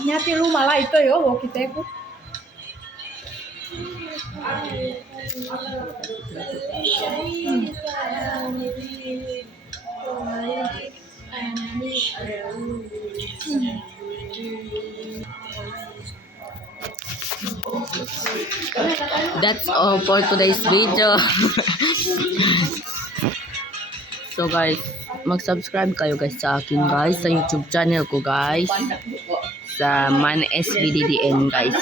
Nyati lumala ito yo wakiteku. That's all for today's video. So guys, mag-subscribe kayo guys sa akin guys, sa YouTube channel ko guys, sa Man SBDDN guys.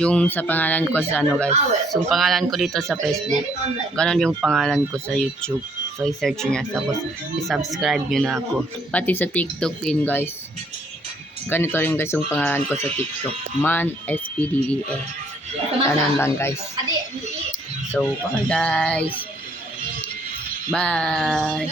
Yung sa pangalan ko sa ano guys, yung pangalan ko dito sa Facebook, ganon yung pangalan ko sa YouTube. So i-search niya, tapos i-subscribe nyo na ako. Pati sa TikTok din guys, ganito rin guys yung pangalan ko sa TikTok, Man SBDDN. Ganon lang guys. So okay guys, bye.